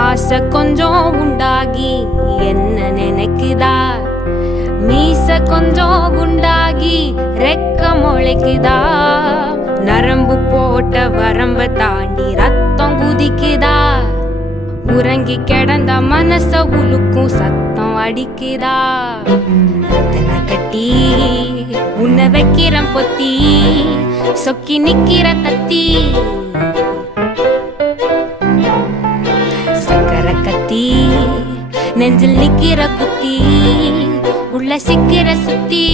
ஆசை கொஞ்சம் உண்டாகி என்ன நினைக்குதா, மீச கொஞ்சம் குண்டாகி ரெக்க முளைக்குதா, நரம்பு போட்ட வரம்ப தாண்டி ரத்தம் குதிக்குதா, உறங்கி கிடந்த மனச உலுக்கும் சத்தம் அடிக்குதா, ரத்தன கட்டி உன்னை வைக்கிற பொத்தி சொக்கி நிக்கிற தத்தி, சக்கர கத்தி நெஞ்சில் நிக்கிற குத்தி உள்ள சிக்கிற சுத்தி.